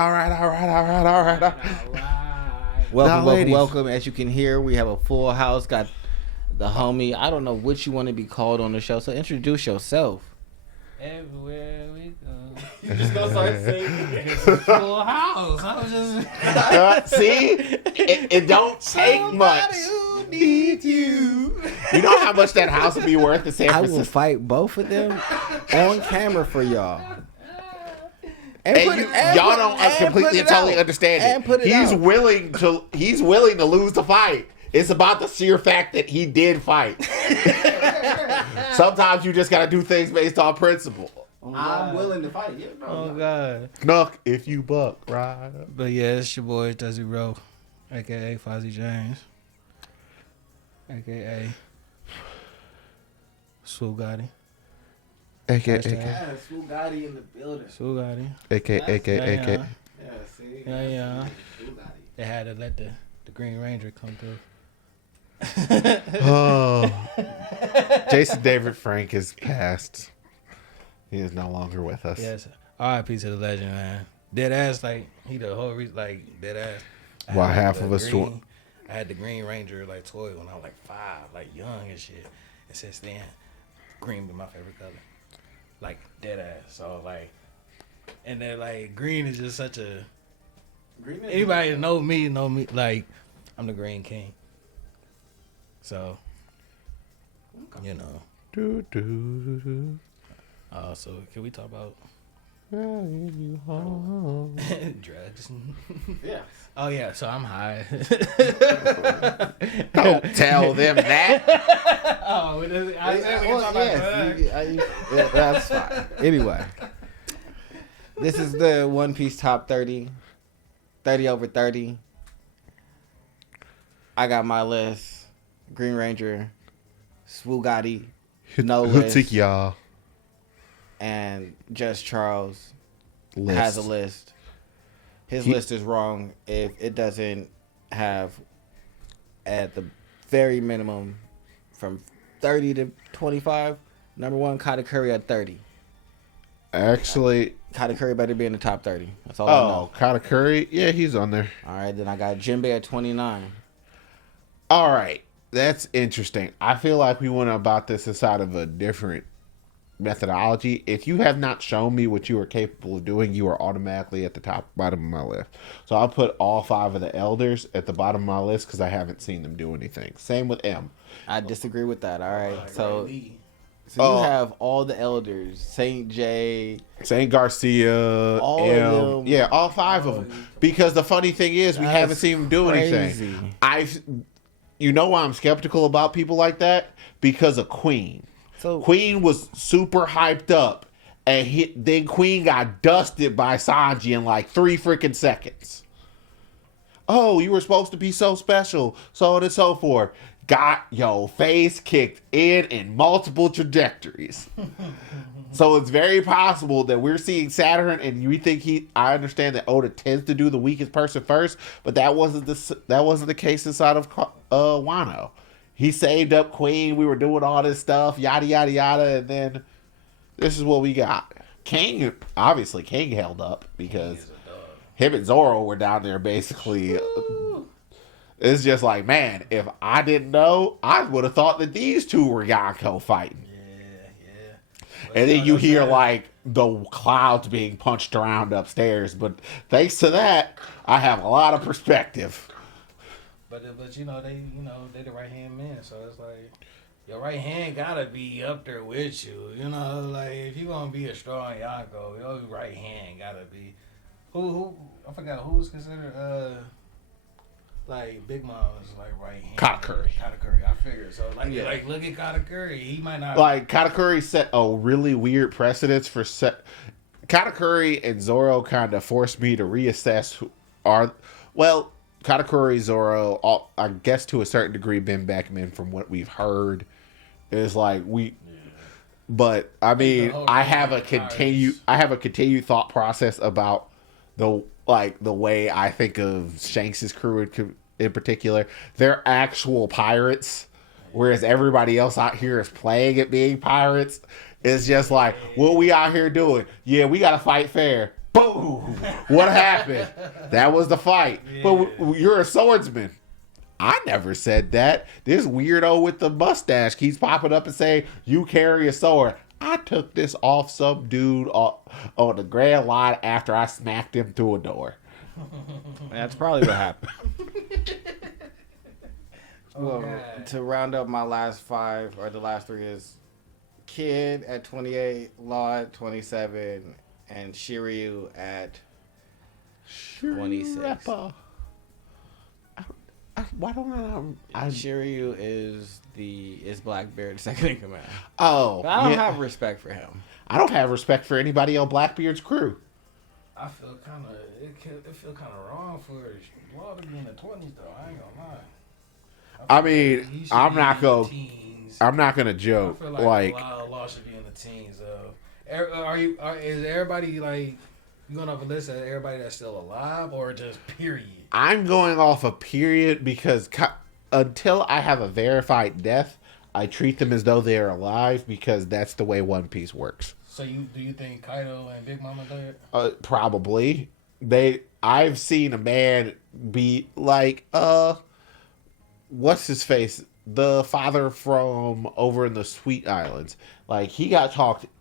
All right. Welcome. As you can hear, we have a full house. Got the homie. I don't know what you want to be called on the show, so introduce yourself. Everywhere we go. You just gonna start singing. Full house. I was just. See? It don't take much. Who needs you? You know how much that house would be worth in San I will Francisco? fight both of them on camera for y'all. Y'all don't completely and totally understand it. He's willing to lose the fight. It's about the sheer fact that he did fight. Sometimes you just gotta do things based on principle. I'm willing to fight. Yeah, bro. Oh God. Knuck if you buck, right? But yeah, it's your boy Desi Rowe, aka Fozzie James, aka Swoop Gotti. AK. Swoop Gotti in the building. Swoop Gotti. AK. Yeah, see? Yeah. Swoop Gotti. They had to let the Green Ranger come through. Oh. Jason David Frank is passed. He is no longer with us. Yes. R.I.P. to the legend, man. Dead ass, like he the whole reason, like dead ass. Why half of us I had the Green Ranger like toy when I was like 5, like young and shit. And since then, green been my favorite color, like dead ass. So like, and then like green is just such a. Anybody that know me like I'm the Green King. So, you know. So can we talk about drugs? Yeah. Oh yeah, so I'm high. Don't tell them that. Oh, I said we can talk about drugs. That's fine. Anyway, this is the One Piece top 30. 30 over 30. I got my list. Green Ranger, Swoop Gotti, no list, y'all. and Just Charles has a list. His list is wrong if it doesn't have, at the very minimum, from 30 to 25. Number one, Katakuri at 30. Actually, Katakuri better be in the top 30. That's all I know. Katakuri? Yeah, he's on there. All right, then I got Jinbei at 29. All right. That's interesting. I feel like we went about this inside of a different methodology. If you have not shown me what you are capable of doing, you are automatically at the bottom of my list. So I'll put all 5 of the elders at the bottom of my list because I haven't seen them do anything. Same with M. I disagree with that. All right. So you have all the elders, Saint J, Saint Garcia, all M. of them. Yeah, all 5 of them. Because the funny thing is, we haven't seen them do anything. You know why I'm skeptical about people like that? Because of Queen. So Queen was super hyped up, and then Queen got dusted by Sanji in like 3 freaking seconds. Oh, you were supposed to be so special, so on and so forth. Got your face kicked in multiple trajectories. So it's very possible that we're seeing Saturn, and we think I understand that Oda tends to do the weakest person first, but that wasn't the case inside of Wano. He saved up Queen. We were doing all this stuff, yada yada yada, and then this is what we got. King held up because him and Zoro were down there basically. It's just like, man, if I didn't know, I would have thought that these two were Yonko fighting. And then you hear like the clouds being punched around upstairs. But thanks to that, I have a lot of perspective. But they the right hand man, so it's like your right hand gotta be up there with you. You know, like if you gonna be a strong Yonko, your right hand gotta be who I forgot who's considered like Big Mom's like right hand. Katakuri, I figured. So like look at Katakuri. He might not like Katakuri set a really weird precedence for Katakuri and Zoro kind of forced me to reassess Katakuri, Zoro, I guess to a certain degree Ben Beckman from what we've heard is like but I mean I have a continued thought process about the way I think of Shanks' crew in particular. They're actual pirates, whereas everybody else out here is playing at being pirates. It's just like, what we out here doing? Yeah, we gotta fight fair. Boom. What happened? That was the fight. Yeah. But you're a swordsman. I never said that. This weirdo with the mustache keeps popping up and saying, you carry a sword. I took this off some dude on the Grand Line after I smacked him through a door. That's probably what happened. Well, God. to round up my last 5, or the last 3 is Kid at 28, Law at 27, and Shiryu at 26. Rapper. Why don't I? Shiryu is Blackbeard's second in command. Oh, But I don't have respect for him. I don't have respect for anybody on Blackbeard's crew. I feel kind of it feel kind of wrong for Law to be in the 20s though. I ain't gonna lie. I mean, He should I'm be not in gonna. the teens. I'm not gonna I joke. feel Like, Law should be in the teens. Is everybody like you going off a list of everybody that's still alive or just period? I'm going off a period because until I have a verified death, I treat them as though they are alive because that's the way One Piece works. So do you think Kaido and Big Mama dead? Probably. I've seen a man be like, what's his face? The father from over in the Sweet Islands. Like, he got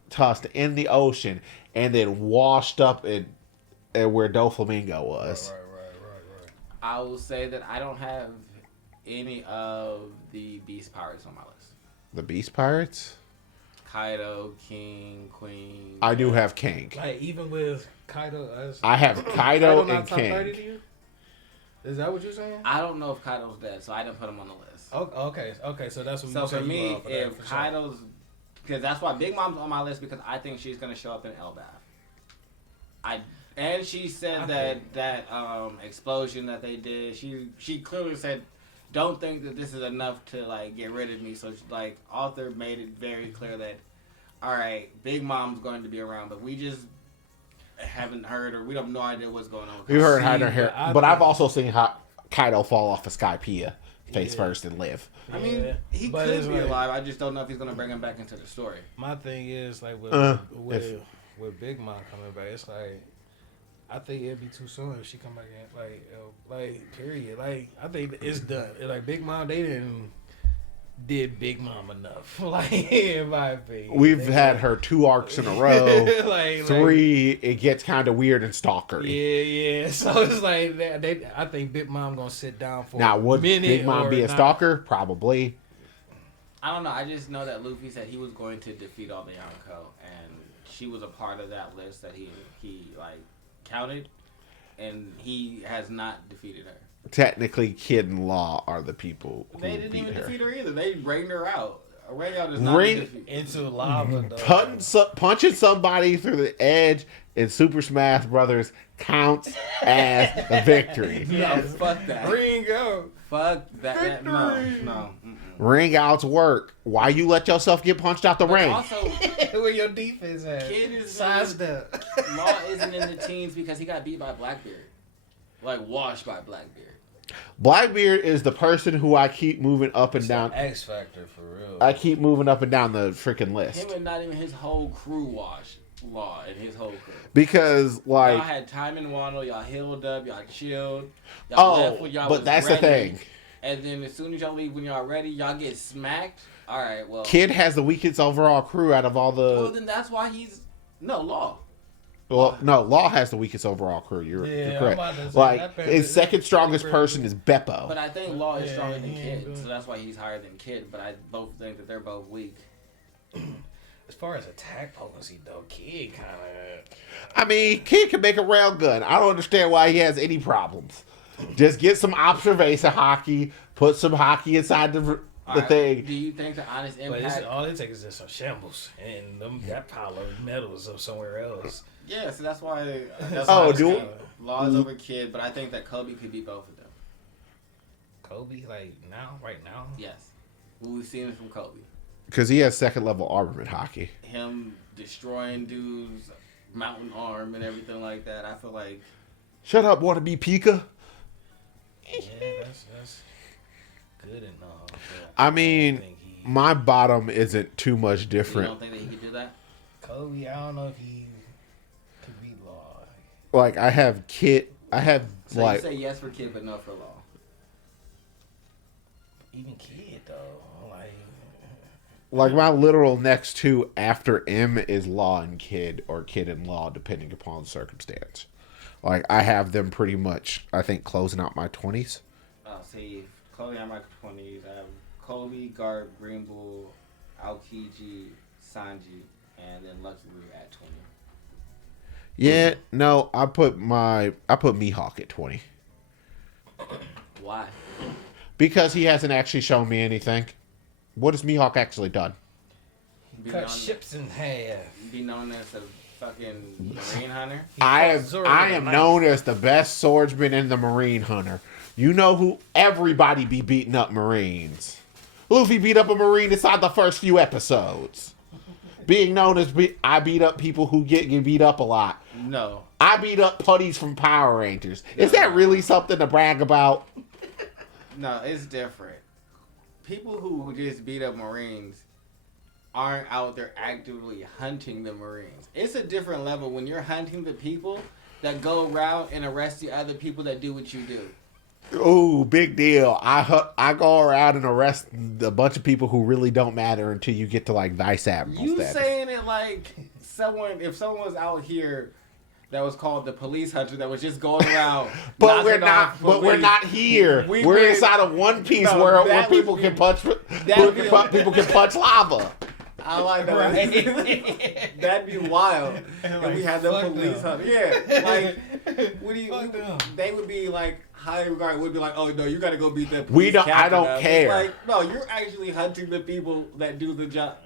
tossed in the ocean and then washed up in where Doflamingo was. Right. I will say that I don't have any of the Beast Pirates on my list. The Beast Pirates? Kaido, King, Queen. I do have King. Like even with Kaido, I have Kaido not and top 30 to King. you? Is that what you're saying? I don't know if Kaido's dead, so I didn't put him on the list. Okay, so that's what So you for saying. me, For if sure. Kaido's, because that's why Big Mom's on my list because I think she's gonna show up in Elbaf. And she said that explosion that they did. She clearly said, "Don't think that this is enough to like get rid of me." So like author made it very clear that, all right, Big Mom's going to be around, but we just haven't heard or we have no idea what's going on. You heard Hyder here, I but think- I've also seen Kaido fall off of Skypiea face first and live. I mean, Yeah, he but could it's be like- alive. I just don't know if he's going to bring him back into the story. My thing is like with Big Mom coming back, it's like I think it'd be too soon if she come back in. Like period. Like I think it's done. Like Big Mom, they did Big Mom enough. Like in my opinion, We've had her 2 arcs in a row. like 3, it gets kind of weird and stalkery. Yeah. So it's like I think Big Mom gonna sit down for Now, a would minute. Big Mom or be a not. stalker? Probably. I don't know. I just know that Luffy said he was going to defeat all the Yonko, and she was a part of that list that he like counted, and he has not defeated her. Technically, Kid and Law are the people who They didn't beat even her. defeat her either. They rained her out. A rain out is not a defeat. Into lava. Though. Punching somebody through the edge in Super Smash Brothers counts as a victory. No, fuck that. Ringo. Fuck that. No. Mm-mm. Ring outs work. Why you let yourself get punched out the But ring? also, Where your defense at? Kid is Sized up. Law isn't in the teens because he got beat by Blackbeard. Like, washed by Blackbeard. Blackbeard is the person who I keep moving up and down. X Factor for real. I keep moving up and down the freaking list Him and not even his whole crew washed Law and his whole crew. because, like, Y'all had time in Wano, y'all healed up, y'all chilled. Y'all left when y'all but was that's ready, the thing. And then as soon as y'all leave when y'all ready, y'all get smacked. All right, well. Kid has the weakest overall crew out of all Well, the. then that's why he's no Law. Well, no, Law has the weakest overall crew. You're I'm correct. about to say, Like, that man his is second strongest pretty person is Beppo. But I think Law is Yeah, stronger than he ain't Kid, good. so that's why he's higher than Kid. But I both think that they're both weak. As far as attack potency, though, Kid kind of. I mean, Kid can make a rail gun. I don't understand why he has any problems. Just get some observation hockey, put some hockey inside the Alright, thing. Do you think the honest But impact? all it takes is just some shambles, and that pile of metals of somewhere else. Yeah, so that's why. That's Oh, why do- Law is over Kid, but I think that Kobe could beat both of them. Kobe, like right now. Yes, we've seen it from Kobe. Because he has second level armament hockey. Him destroying dudes, mountain arm, and everything like that. I feel like Shut up, want to be Pika? Yeah, that's good enough. but I mean, don't think he- my bottom isn't too much you different. don't think that he could do that. Kobe, I don't know if he could beat Law. like I have Kid. I have So like you say yes for Kid, but no for Law. Even Kid though, like my literal next two after M is Law and Kid or Kid and Law, depending upon the circumstance. Like I have them pretty much. I think closing out my 20s. Oh, see, Chloe on my 20s. I have Kobe, Garb, Green Bull, Aokiji, Sanji, and then Luxury at 20. Yeah, no, I put Mihawk at 20 Why? because he hasn't actually shown me anything. What has Mihawk actually done? Be cut known, ships in half. be known as a fucking Marine Hunter. I am known as the best swordsman in the Marine Hunter. You know who everybody be beating up Marines. Luffy beat up a Marine inside the first few episodes. Being known as I beat up people who get beat up a lot. No. I beat up putties from Power Rangers. Is that really something to brag about? No, it's different. People who just beat up Marines aren't out there actively hunting the Marines. It's a different level when you're hunting the people that go around and arrest the other people that do what you do. Ooh, big deal. I go around and arrest a bunch of people who really don't matter until you get to like vice admiral You status. saying it like if someone was out here that was called the police hunter that was just going around. But we're not. But we're not here. We're inside of One Piece where people can punch. People can punch lava. I like that. Right. That'd be wild. If we had the police hunter. Yeah. Like, what do you? They would be like highly regarded. Would be like, oh no, you got to go beat that. We don't. I don't care. It's like, no, you're actually hunting the people that do the job.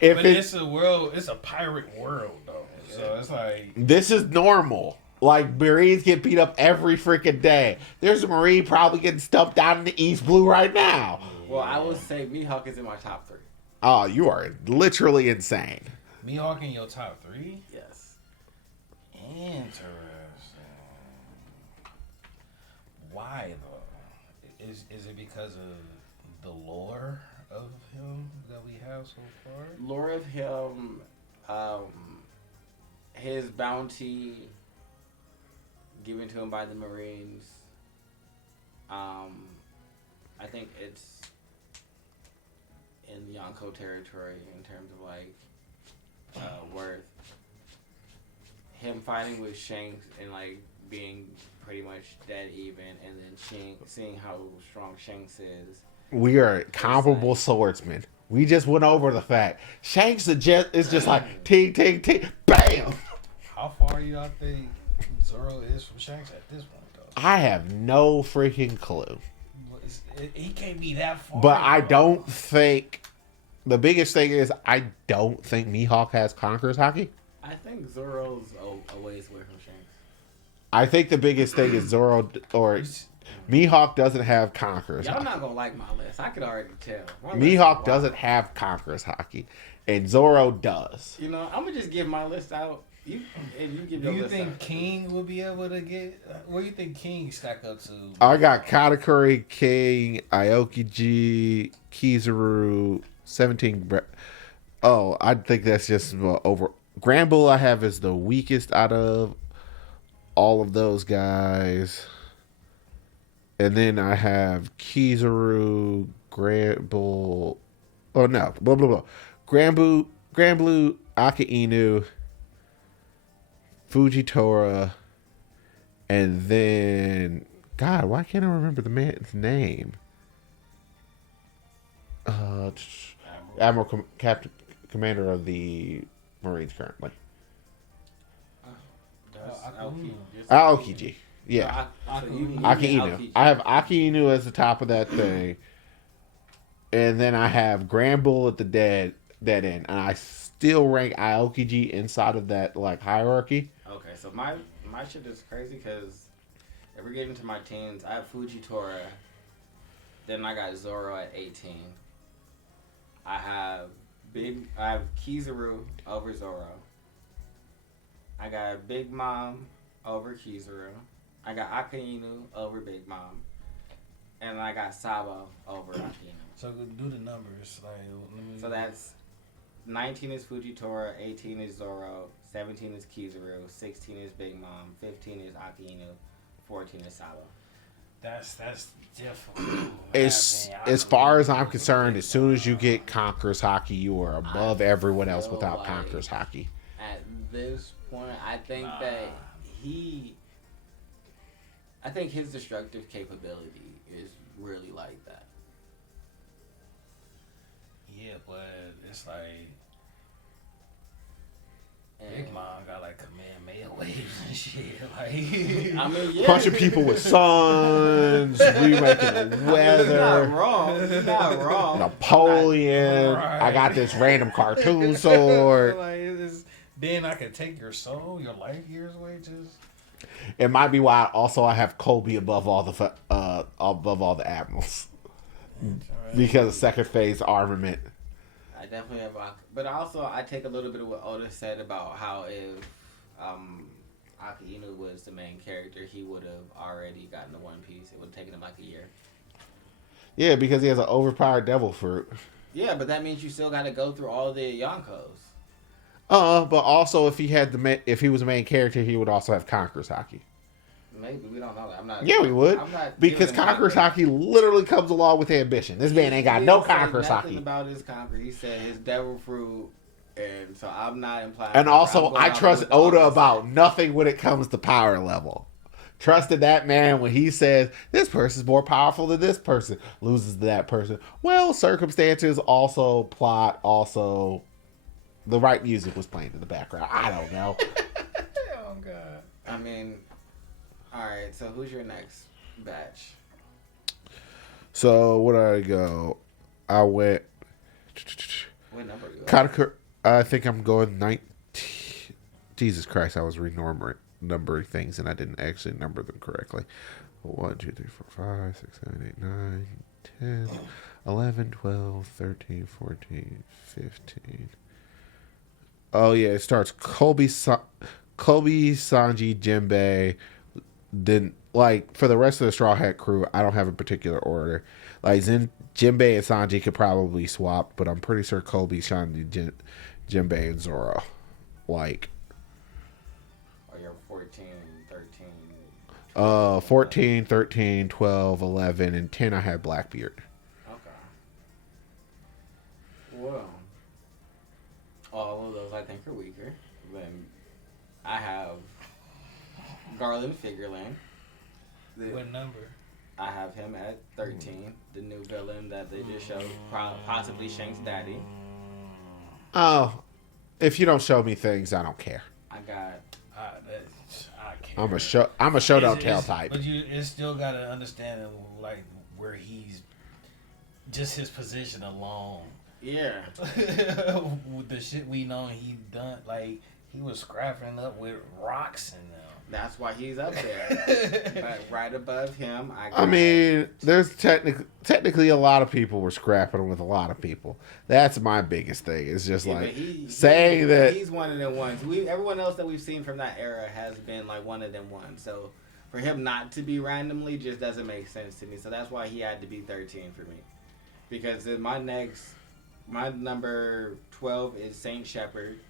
Yeah. But it's a world. It's a pirate world though. So it's like this is normal. Like Marines get beat up every freaking day. There's a Marine probably getting stumped down in the East Blue right now. Well, I would say Mihawk is in my top 3. Oh, you are literally insane. Mihawk in your top 3? Yes. Interesting. Why though? Is it because of the lore of him that we have so far? Lore of him, his bounty given to him by the Marines. I think it's in Yonko territory in terms of like worth. Him fighting with Shanks and like being pretty much dead even, and then seeing how strong Shanks is. We are comparable swordsmen. We just went over the fact Shanks is just like ting ting ting, bam. How far you out think Zoro is from Shanks at this point though? I have no freaking clue. He can't be that far. But I don't think the biggest thing is I don't think Mihawk has Conqueror's Haki. I think Zoro's a ways away from Shanks. I think the biggest thing is Zoro or Mihawk doesn't have Conqueror's Y'all Haki. not gonna like my list. I could already tell. Mihawk doesn't have Conqueror's Haki, and Zoro does. You know, I'm gonna just give my list out. You give your Do you list think out. King would be able to get? Where do you think King stack up to? I got Katakuri, King, Aokiji, Kizaru, 17. Oh, I think that's just over. Granbull I have is the weakest out of all of those guys. And then I have Kizaru, Granbull. Oh, no. Blah, blah, blah. Granblue, Aka Inu, Fujitora, and then... God, why can't I remember the man's name? Admiral Captain Commander of the Marines currently. Aokiji. Yeah. Aki Inu. I have Aki Inu as the top of that thing. And then I have Grand Bull at the dead end. And I still rank Aokiji inside of that like hierarchy. Okay, so my shit is crazy because if we're getting to my teens, I have Fujitora. Then I got Zoro at 18. I have Kizaru over Zoro. I got Big Mom over Kizaru. I got Akainu over Big Mom. And I got Sabo over Akainu. So do the numbers. Like, So that's 19 is Fujitora, 18 is Zoro, 17 is Kizaru, 16 is Big Mom, 15 is Akinu, 14 is Sabo. That's difficult. As far as I'm concerned, as soon as you get Conqueror's Hockey, you are above everyone else without like Conqueror's Hockey. At this point, I think that I think his destructive capability is really like that. Yeah, but it's like Big Mom got like Kamehameha waves and shit. Like, I mean, yeah. Punching people with suns, remaking the weather. You're not wrong. You're not wrong. Napoleon. Right. I got this random cartoon sword. like, then I could take your soul, your life years away. Just It might be why I have Kobe above all the admirals because of second phase armament. I definitely have, but also I take a little bit of what Otis said about how if Akainu was the main character, he would have already gotten the One Piece. It would have taken him like a year. Yeah, because he has an overpowered devil fruit. Yeah, but that means you still got to go through all the Yonkos. But also if he was the main character, he would also have Conqueror's Hockey. Maybe we don't know that. I'm not. Yeah, we would. I'm not Because giving him Conqueror's credit. Hockey literally comes along with ambition. This man ain't got He no didn't say Conqueror's nothing Hockey. about his Conqueror. He said his devil fruit, and so I'm not implying. And also, I'm going I off trust what Otis Oda said. about nothing when it comes to power level. Trusted that man when he says, this person's more powerful than this person, loses to that person. Well, circumstances, also plot, also the right music was playing in the background. I don't know. oh god. I mean, all right. So who's your next batch? So, where did I go? I went... What number are you? I think I'm going 19. Jesus Christ, I was numbering things and I didn't actually number them correctly. 1, 2, 3, 4, 5, 6, 7, 8, 9, 10, 11, 12, 13, 14, 15. Oh, yeah, it starts Kobe, Sanji, Jinbei. Then, like, for the rest of the Straw Hat crew, I don't have a particular order. Like, Jinbei and Sanji could probably swap, but I'm pretty sure Kobe, Sanji, Jinbei, and Zoro. Like, Or you're 14, 13. 14, 13, 12, 11, and 10 I had Blackbeard. Okay. Well, all of those I think are weaker. Then I have Garland Figureland. What number? I have him at 13. The new villain that they just showed, possibly Shank's daddy. Oh, if you don't show me things, I don't care. I got. I can't. I'm a show don't tell It's- type. But it's still got to understand like where he's just his position alone. Yeah. With the shit we know he done, like he was scrapping up with rocks and them. That's why he's up there. But right above him, I mean, there's technically a lot of people were scrapping with a lot of people. That's my biggest thing. It's just like saying that he's one of them ones. Everyone else that we've seen from that era has been like one of them ones. So for him not to be randomly just doesn't make sense to me. So that's why he had to be 13 for me. Because my number 12 is Saint Shepherd.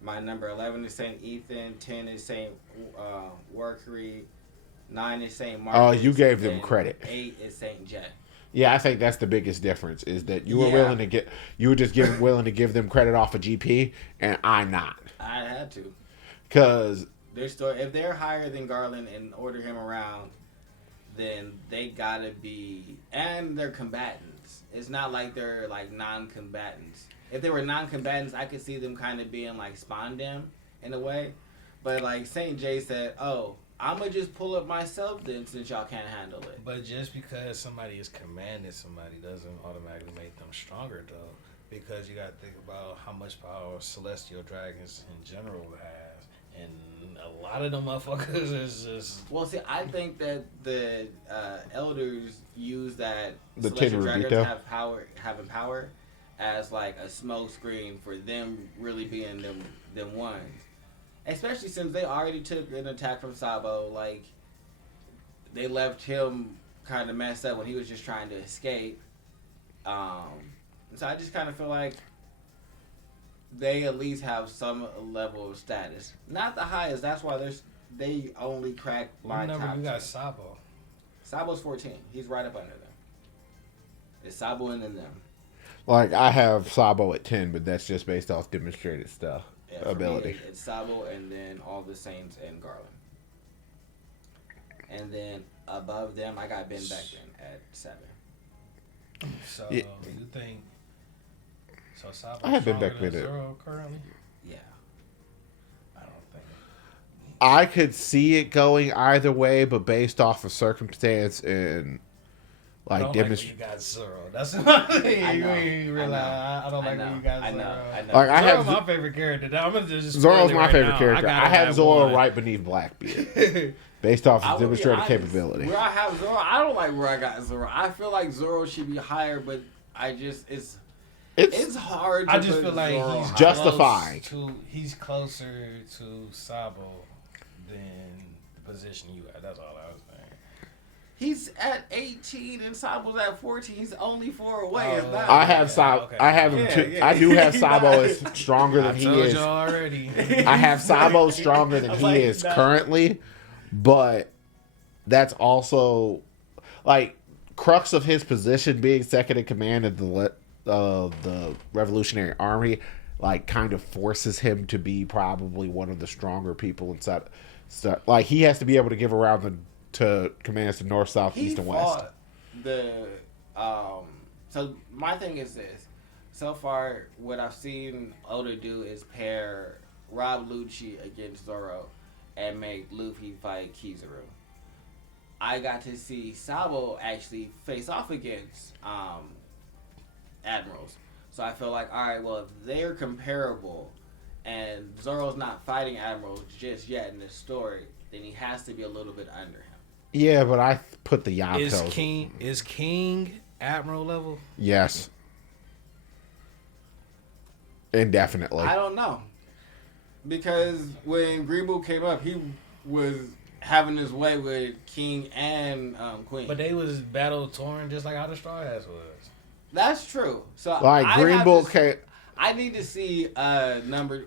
My number 11 is Saint Ethan. 10 is Saint Workery. 9 is Saint Marcus. Oh, you gave them and credit. 8 is Saint Jet. Yeah, I think that's the biggest difference is that you were willing to willing to give them credit off of GP, and I'm not. I had to. Because They're still, if they're higher than Garland and order him around, then they gotta be, and they're combatants. It's not like they're like non-combatants. If they were non-combatants, I could see them kind of being like Spondam in a way. But like St. J said, oh, I'm going to just pull up myself then since y'all can't handle it. But just because somebody is commanding somebody doesn't automatically make them stronger, though. Because you got to think about how much power celestial dragons in general has. And a lot of them motherfuckers is just... Well, see, I think that the elders use that The celestial Tenryubito. dragons having power as like a smoke screen for them really being them ones. Especially since they already took an attack from Sabo. Like, they left him kind of messed up when he was just trying to escape. So I just kind of feel like they at least have some level of status. Not the highest. That's why they only crack my What number top you got 10. Sabo? Sabo's 14. He's right up under them. It's Sabo and then them. Like, I have Sabo at 10, but that's just based off demonstrated stuff. Yeah, for ability. me, it's Sabo and then all the Saints and Garland. And then above them, I got Ben Beckman at 7. So Yeah. you think? So Sabo I have been stronger back than with it. Zoro currently? Yeah. I don't think. I could see it going either way, but based off of circumstance and I like don't like when demonstrate. you got Zoro. That's what I mean. I know, You realize I don't like when you got I Zoro. know. Like I Zoro's have my favorite character. I'm gonna just Zoro's spoil it my right favorite now. character. gotta I have have Zoro one. right beneath Blackbeard, based off I of will be demonstrated honest, capability. Where I have Zoro, I don't like where I got Zoro. I feel like Zoro should be higher, but it's hard to I just put feel like Zoro he's higher. Justified. He's closer to Sabo than the position you at. That's all I was saying. He's at 18 and Sabo's at 14. He's only 4 away. It's Oh, not. I have Sabo. Okay. I have him Yeah, too. yeah. I do have Sabo as stronger than I he told is. you already. I have Sabo stronger than I'm he like, is nah. currently, but that's also like crux of his position being second in command of the Revolutionary Army. Like, kind of forces him to be probably one of the stronger people inside. So, like, he has to be able to give around to commands to north, south, He east, and west. fought so my thing is this. So far, what I've seen Oda do is pair Rob Lucci against Zoro and make Luffy fight Kizaru. I got to see Sabo actually face off against Admirals. So I feel like, all right, well, if they're comparable and Zoro's not fighting Admirals just yet in this story, then he has to be a little bit under him. Yeah, but I put the Is Yamato. King Admiral level? Yes. Indefinitely. I don't know. Because when Green Boot came up, he was having his way with King and Queen. But they was battle torn just like how the Straw Hats was. That's true. So Like, I Green have Bull to- came. I need to see number.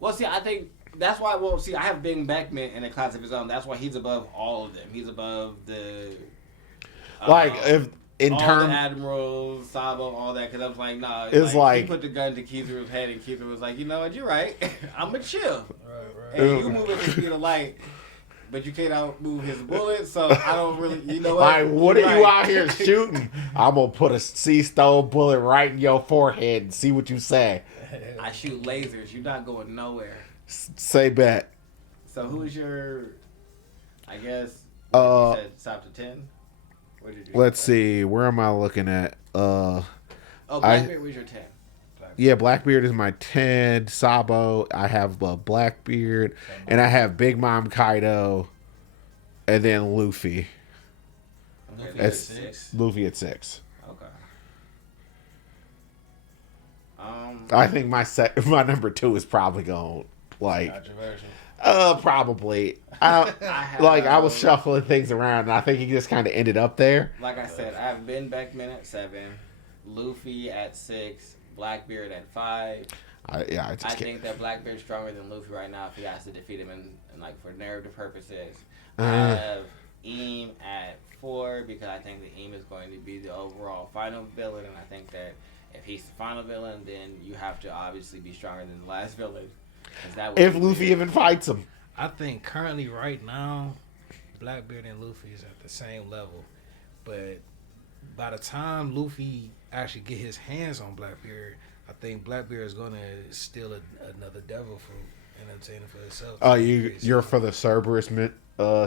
Well, see, I think that's why. Well, see, I have Bing Beckman in a class of his own. That's why he's above all of them. He's above the. Like, if in all terms. the admirals, Sabo, all that, because I was like, nah. It's he like- put the gun to Kizaru's head, and Kizaru was like, you know what, you're right. I'm gonna chill. Right. Hey, you move at the speed of light, but you can't outmove his bullets, so I don't really, you know what? Like, what are You're you right. out here shooting? I'm gonna put a C-stone bullet right in your forehead and see what you say. I shoot lasers. You're not going nowhere. Say bet. So who is your? I guess. Uh, You said top to 10. Where did you? Let's see. Where am I looking at? Oh, Blackbeard was your 10. Yeah, Blackbeard is my 10. Sabo, I have Blackbeard, and I have Big Mom Kaido, and then Luffy. Okay, Luffy That's- at 6. Luffy at 6. Okay. I think my number 2 is probably going like Controversial. probably. I was shuffling things around, and I think he just kind of ended up there. Like I said, I have Ben Beckman at 7, Luffy at 6, Blackbeard at 5. I just I can't. think that Blackbeard's stronger than Luffy right now if he has to defeat him in like for narrative purposes. I Uh. have Eam at 4 because I think that Eam is going to be the overall final villain, and I think that if he's the final villain, then you have to obviously be stronger than the last villain. 'Cause that would If be Luffy weird. even fights him, I think currently right now, Blackbeard and Luffy is at the same level. But by the time Luffy actually get his hands on Blackbeard, I think Blackbeard is gonna steal another devil fruit and obtain it for himself. you're for the Cerberus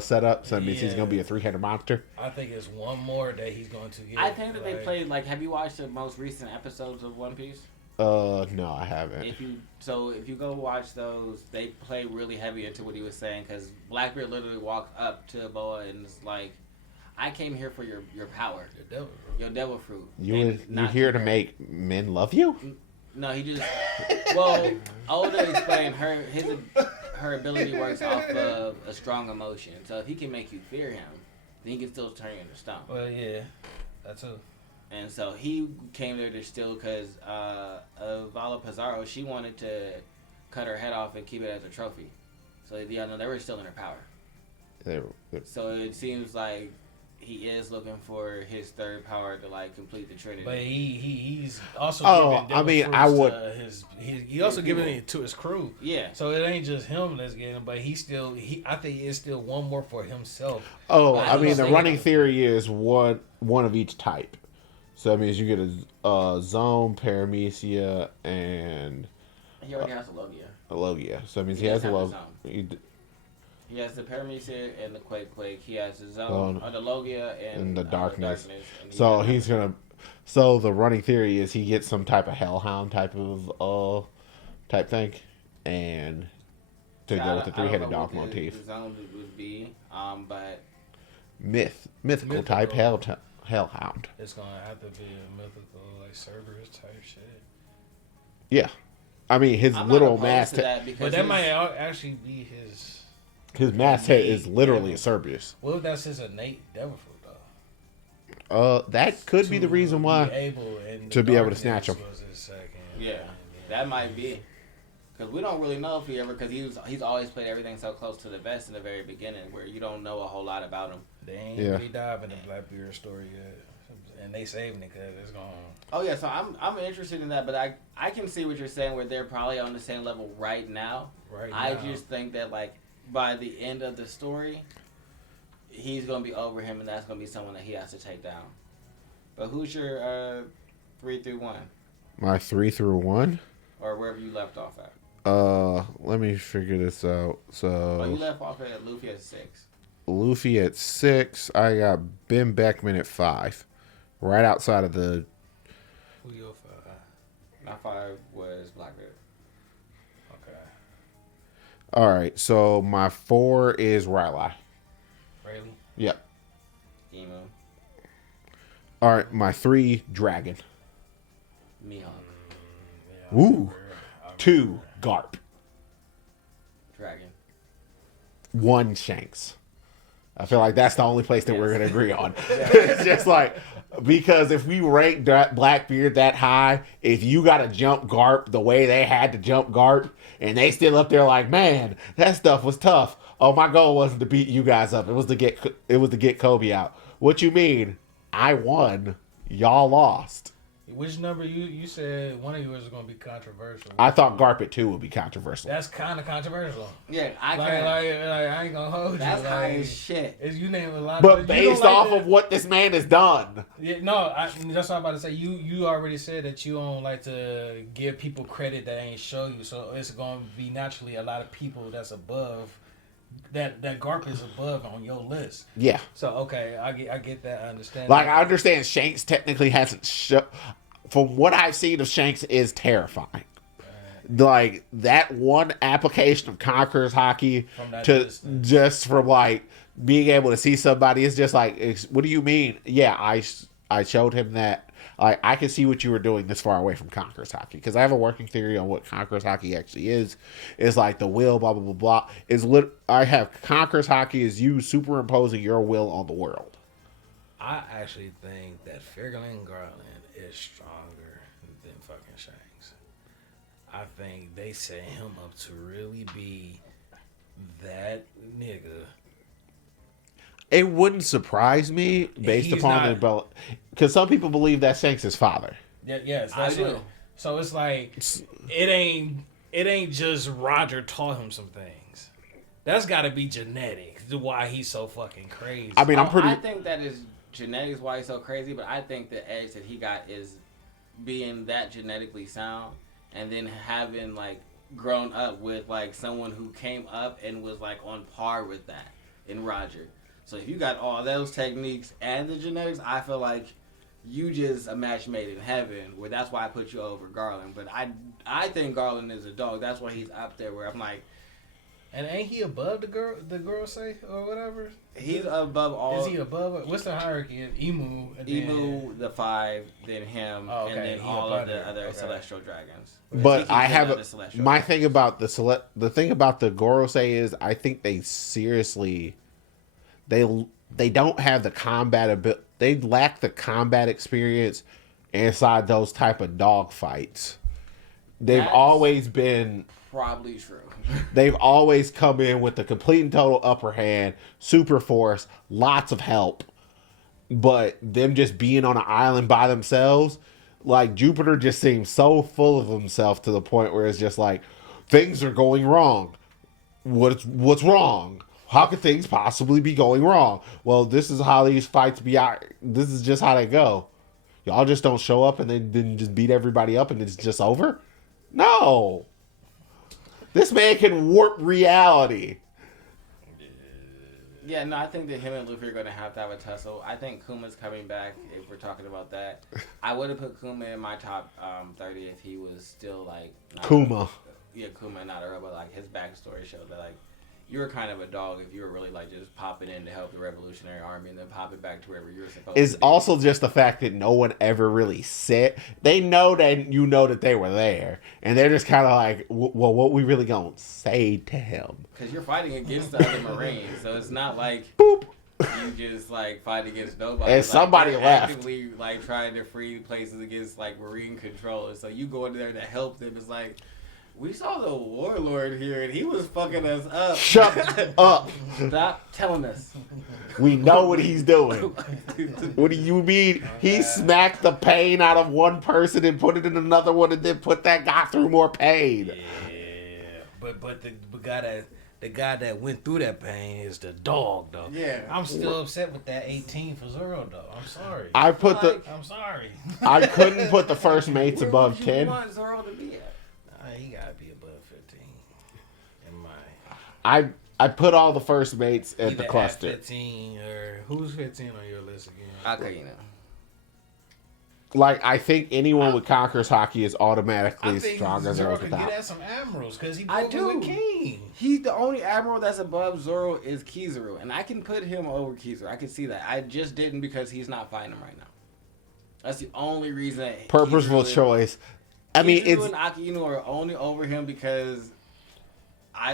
setup, so that means he's Yeah. gonna be a 3-headed monster. I think it's one more that he's going to get. I think that they like- played like. Have you watched the most recent episodes of One Piece? No, I haven't. If you go watch those, they play really heavy into what he was saying because Blackbeard literally walked up to Boa and was like, "I came here for your power, The devil your devil fruit. You and not here to her." make men love you? No, he just. Well, Oda explained her ability works off of a strong emotion. So if he can make you fear him, then he can still turn you into stone. Well, yeah, that too. And so he came there to steal because Vala Pizarro, she wanted to cut her head off and keep it as a trophy. So yeah, no, they were stealing her power. So it seems like he is looking for his third power to like complete the Trinity. But he's also he also giving it to his crew. Yeah. So it ain't just him that's getting it, but I think it's still one more for himself. Oh, I mean, the running theory is one of each type. So that means you get a zone, paramecia, and he already has a Logia. A Logia. So that means he has a Logia. He has the Paramecia and the Quake. He has the Zone, or the Logia, and the Darkness. So he's gonna. So the running theory is he gets some type of Hellhound type thing, and to go with the 3-headed dog motif. The Zone would be, but mythical type Hellhound. It's gonna have to be a mythical like Cerberus type shit. Yeah, I mean his little masthead. But that might actually be his. His masthead is literally a Cerberus. Well, that's his innate devil fruit, though. That could be the reason why. To be able to snatch him. Yeah, that might be. Because we don't really know if he ever, because he's always played everything so close to the vest in the very beginning, where you don't know a whole lot about him. They ain't really diving the Blackbeard story yet, and they saving it because it's gone. Oh yeah, so I'm interested in that, but I can see what you're saying, where they're probably on the same level right now. I just think that like by the end of the story, he's gonna be over him, and that's gonna be someone that he has to take down. But who's your 3 through 1? My 3 through 1, or wherever you left off at. Let me figure this out. So you left off at Luffy at 6. Luffy at 6. I got Ben Beckman at 5, right outside of the. Who your 5? My 5 was Blackbeard. Okay. All right, so my 4 is Rayleigh. Rayleigh? Yep. Emu. All right, my 3 Dragon. Mihawk. Yeah, Ooh. 2 Garp. Dragon. 1 Shanks. I feel like that's the only place that we're going to agree on. It's just like, because if we rank Blackbeard that high, if you got to jump Garp the way they had to jump Garp, and they still up there like, man, that stuff was tough. Oh, my goal wasn't to beat you guys up. It was to get Kobe out. What you mean? I won. Y'all lost. Which number you said one of yours was going to be controversial? I thought Garp at 2 would be controversial. That's kind of controversial. Yeah, I ain't gonna hold that's you. That's high as shit. You name a lot, but based off of what this man has done. Yeah, no, that's what I'm about to say. You already said that you don't like to give people credit that ain't show you, so it's gonna be naturally a lot of people that's above. That Garp is above on your list. Yeah. So okay, I get that. I understand. Like I understand Shanks technically hasn't from what I've seen of Shanks is terrifying. Like that one application of Conqueror's Hockey to distance. Just from like being able to see somebody is just like, what do you mean? Yeah, I showed him that. Like I can see what you were doing this far away from Conqueror's Hockey, because I have a working theory on what Conqueror's Hockey actually is. It's like the will, blah blah blah blah. I have Conqueror's Hockey is you superimposing your will on the world. I actually think that Fergalin Garland is stronger than fucking Shanks. I think they set him up to really be that nigga. It wouldn't surprise me based upon the because some people believe that Shanks' his father. Yeah, yes, that's what. So it's like it ain't just Roger taught him some things. That's got to be genetics. Why he's so fucking crazy. I mean, I think that is genetics why he's so crazy, but I think the edge that he got is being that genetically sound, and then having like grown up with like someone who came up and was like on par with that in Roger. So if you got all those techniques and the genetics, I feel like you just a match made in heaven. Where that's why I put you over Garland. But I think Garland is a dog. That's why he's up there. Where I'm like, and ain't he above the girl say or whatever? He's above all. Is he above? What's the hierarchy of Emu? Emu, the 5, then him, and then all of the other celestial dragons. But I have my thing about the thing about the Gorosei is I think they seriously. They don't have the combat they lack the combat experience inside those type of dog fights. They've That's always been probably true. they've always come in with the complete and total upper hand, super force, lots of help. But them just being on an island by themselves, like Jupiter just seems so full of himself to the point where it's just like things are going wrong. What's wrong? How could things possibly be going wrong? Well, this is how these fights be out. This is just how they go. Y'all just don't show up and then just beat everybody up and it's just over? No. This man can warp reality. Yeah, no, I think that him and Luffy are going to have a tussle. I think Kuma's coming back if we're talking about that. I would have put Kuma in my top 30 if he was still like... Kuma. Yeah, Kuma, not Earl, but like his backstory showed that like you were kind of a dog if you were really like just popping in to help the Revolutionary Army and then popping back to wherever you were supposed It's to be. also just the fact that no one ever really said. They know that you know that they were there. And they're just kind of like, well, what we really going to say to him? Because you're fighting against the other Marines, so it's not like Boop. you just like fight against nobody. And Like, somebody they're left. actively like trying to free places against like Marine control. And so you go in there to help them. It's like, we saw the warlord here and he was fucking us up. Shut up. Stop telling us. We know what he's doing. What do you mean? He smacked the pain out of one person and put it in another one and then put that guy through more pain. Yeah, but the guy that went through that pain is the dog though. Yeah. I'm still upset with that 18 for Zoro though. I'm sorry. I'm sorry. I couldn't put the first mates Where above would you 10. want Zoro to be at? He gotta be above 15. In my I put all the first mates at either the cluster. 15 or who's 15 on your list again? Akainu. Like, I think anyone with Conqueror's Haki is I automatically think stronger than Zoro those could without. get at some admirals because he I broke it do. with King. He's the only admiral that's above Zoro is Kizaru, and I can put him over Kizaru. I can see that. I just didn't because he's not fighting him right now. That's the only reason. Purposeful Kizaru choice. I mean, Kizaru it's and Akainu are only over him because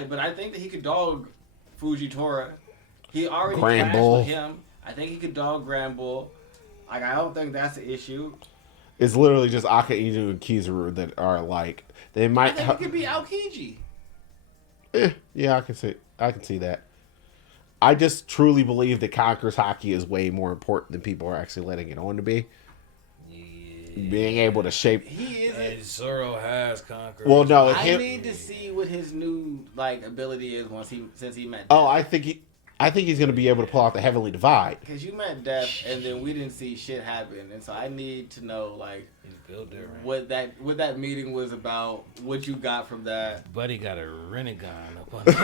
but I think that he could dog Fujitora. He already Grand clashed Bull. with him. I think he could dog Grand Bull. Like, I don't think that's the issue. it's literally just Akainu and Kizaru that are like they I might. think he could be Aokiji. Yeah, I can see that. I just truly believe that Conqueror's Haki is way more important than people are actually letting it on to be. Yeah. Being able to shape. He is. And Zoro has conquered. Well, no, I him. need to see what his new like ability is since he met. Oh, I think he's going to be able to pull out the Heavenly Divide. Because you met Death, and then we didn't see shit happen, and so I need to know like He's built different. what that meeting was about, what you got from that. Buddy got a Renegon up on Like,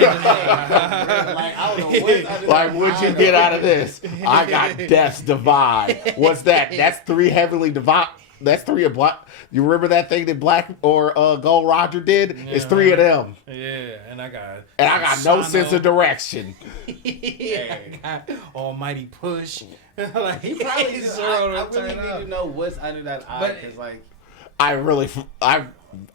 I don't know what's Like, what'd you get out of this? I got Death's Divide. What's that? That's 3 Heavenly Divide. That's 3 of Black. You remember that thing that Black or Gold Roger did? It's 3 of them. Yeah, and I got No sense of direction. I got Almighty Push. Like, He probably just, Zoro I to turn really need up. to know what's under that eye, But- because like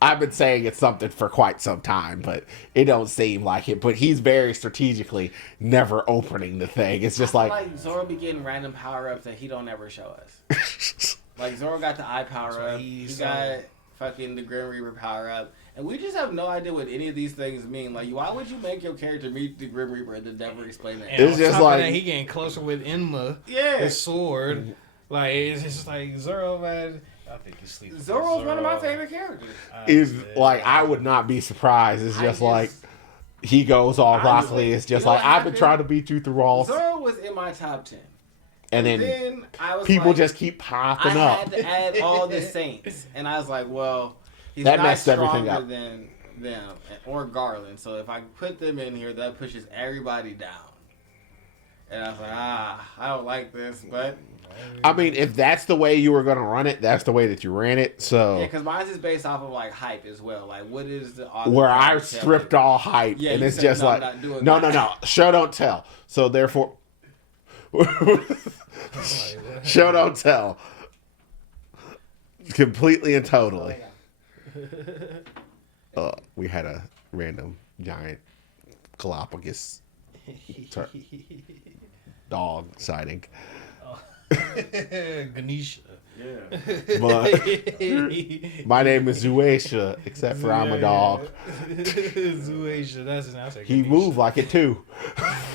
I've been saying it's something for quite some time, but it don't seem like it. But he's very strategically never opening the thing. It's just I like, feel like Zoro be getting random power ups that he don't ever show us. Like, Zoro got the eye power That's why up. he's He so- got fucking the Grim Reaper power up. And we just have no idea what any of these things mean. Like, why would you make your character meet the Grim Reaper and then never explain it? And It's on just top of like- that, he getting closer with Enma, Yeah. his sword. Like it's just like Zoro, man. I think he's sleeping. Zoro's one of my favorite characters. is like I would not be surprised. It's just like he goes all Honestly, broccoli. It's just you know like what I've been happened? trying to beat you through all, Zoro was in my top 10. and then I was people like, just keep popping I up. had to add all the Saints. And I was like, well, he's That not messed everything stronger up. than them or Garland. So if I put them in here, that pushes everybody down. And I was like, I don't like this, but I mean, if that's the way you were going to run it, that's the way that you ran it. So yeah, because mine is based off of like hype as well. Like, what is the where I stripped all hype, Yeah, and you it's said, just "No, I'm like not doing no, that." show don't tell. So therefore, show don't tell. Completely and totally. We had a random giant Galapagos dog sighting. Ganesha. Yeah. But my name is Zuesha, except for I'm a dog. Zuesha, that's He moved like it too.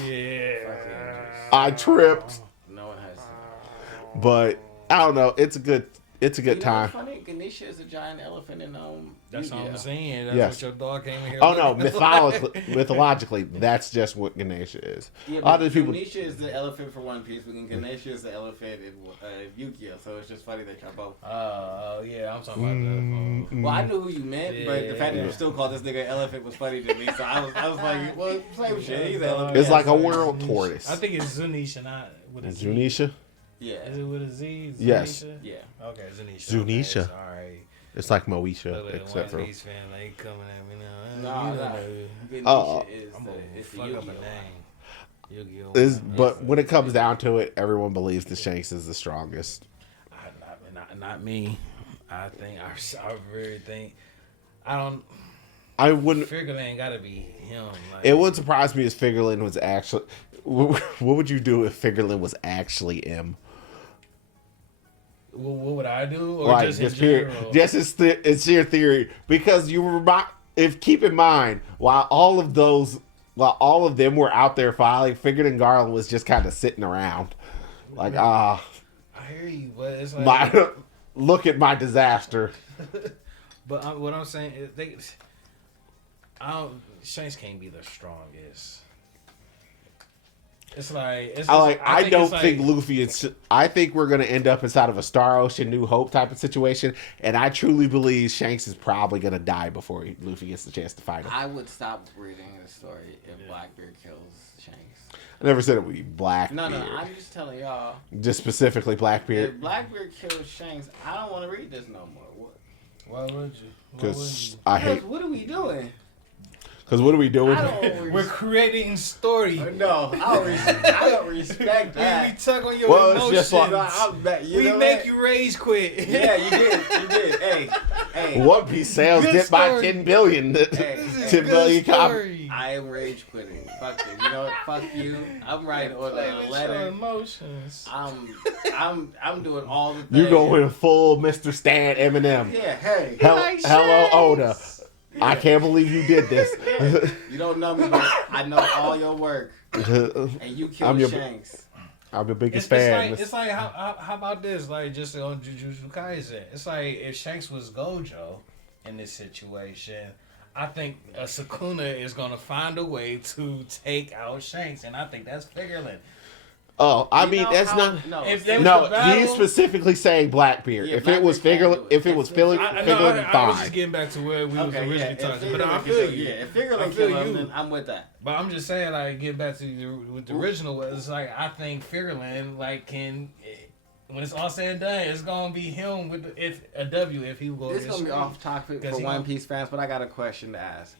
Yeah. I tripped, No one has. but I don't know. It's a good time. What's funny? Ganesha is a giant elephant in That's all I'm saying. That's Yes. what your dog came in here. Oh no, looking mythologically, that's just what Ganesha is. Yeah, Other but people, Ganesha is the elephant for One Piece, but Ganesha is the elephant in Yu-Gi-Oh! So it's just funny that y'all both. Oh, yeah, I'm talking about that. Well, I knew who you meant, but the fact that Yeah. you still called this nigga elephant was funny to me. So I was like, well, same shit. He's an elephant. it's like a sorry, world Zunisha. tortoise. I think it's Zunisha, not with a Z. Zunisha. Yeah. Is it with a Z? Yes. Zunisha? Yeah. Okay, Zunisha. Zunisha. Okay, sorry. It's like Moesha, Look at the except One for Piece fan, like coming at me now. No, You no. know, Ganesha is I'm the, gonna it's the fuck up a Yu-Gi-Oh! name. Yu-Gi-Oh! but when it comes down to it, everyone believes the Shanks is the strongest. Not me. I really think. I wouldn't. Figure ain't gotta be him. Like, It wouldn't surprise me if Figureland was actually. What would you do if Figureland was actually M? What would I do? Or Like just in just period, general? just it's your theory because you remind. If keep in mind while all of them were out there filing, Figured and Garland was just kind of sitting around, like I hear you, but it's like. my look at my disaster. But what I'm saying is Shanks can't be the strongest. It's like I don't think Luffy is. I think we're gonna end up inside of a Star Ocean New Hope type of situation, and I truly believe Shanks is probably gonna die before Luffy gets the chance to fight him. I would stop reading the story if Blackbeard kills Shanks. I never said it would be Blackbeard. No, I'm just telling y'all. Just specifically Blackbeard. If Blackbeard kills Shanks, I don't want to read this no more. Why would you? Because I hate. What are we doing? Because what are we doing? I don't. We're creating story. No, I don't respect We that. tug on your Well, it's emotions. just like- I'm back. You We know make what? you rage quit. Yeah, you did. You did. Hey. One Piece sales Good dipped by story. 10 billion. Hey, 10 billion copies. story. I am rage quitting. Fuck it. You know what? Fuck you. I'm writing on Play a with your letter. emotions. I'm doing all the things. You going full Mr. Stan Eminem. Yeah. Hey. Hello, Oda. I can't believe you did this. You don't know me, but I know all your work, and you killed Shanks. I'm your biggest It's fan. like how about this? Like just on Jujutsu Kaisen, it's like if Shanks was Gojo in this situation, I think Sukuna is gonna find a way to take out Shanks, and I think that's Figureland. Oh, I You mean know that's how- not. No, If see, they- No, the battle- he's specifically saying Blackbeard. Yeah, If it was Blackbeard can't Figureland, do it. if it was If- Figureland, I was just fine. getting back to where we was okay, originally yeah. talking, but I feel you. Yeah, if I Figureland feel kill him, you. then I'm with that. But I'm just saying, like, getting back to with the original, it's like I think Figureland, like, can when it's all said and done, it's gonna be him with a W if he goes. This is gonna be off topic Because for he One gonna- Piece fans, but I got a question to ask.